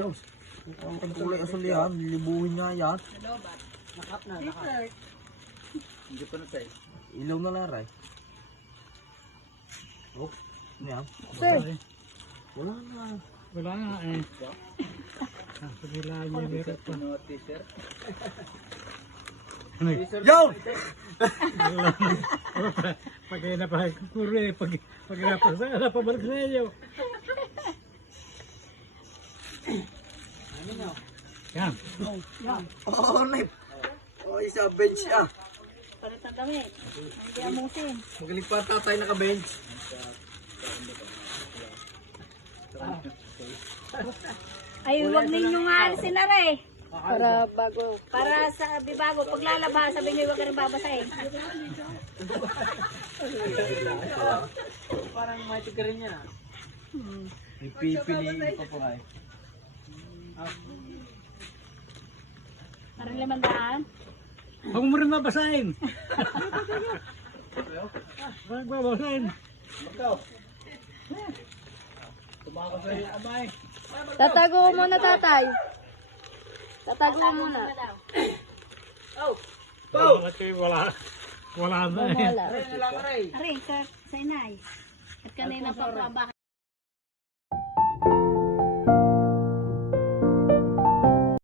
ayaw. Ang kulay asul yan, libuhin nga yan. Nakap na. Hindi pa na tayo. Ilaw na lang, Ray. Oh, yan. Sir. Wala na. Wala nga eh. Pagilaan niya meron pa. T-shirt. Yo! Pag na pa kure, pag napasa na pabalik sa inyo. Yan. Oh, Nip. Oh, isa bench ah. Palit ng damit. Hindi amusin. Magaling pa tatay naka-bench. Ay, huwag ninyong alisin na rin. Para bago. Para sa bago. Pag lalaba, sabi niyo, huwag ka rin babasahin. Parang may tiga rin yan. Ipipiliin ko po ay. Parang 500. Huwag mo rin mabasahin. Huwag mabasahin. Tumakot sa iyo, amay. Tatago ko muna, tatay. Tatago ko muna. Wala kayo, wala. Wala na eh. Wala. Aray na lang, aray. Aray, sa inay. At kanina pa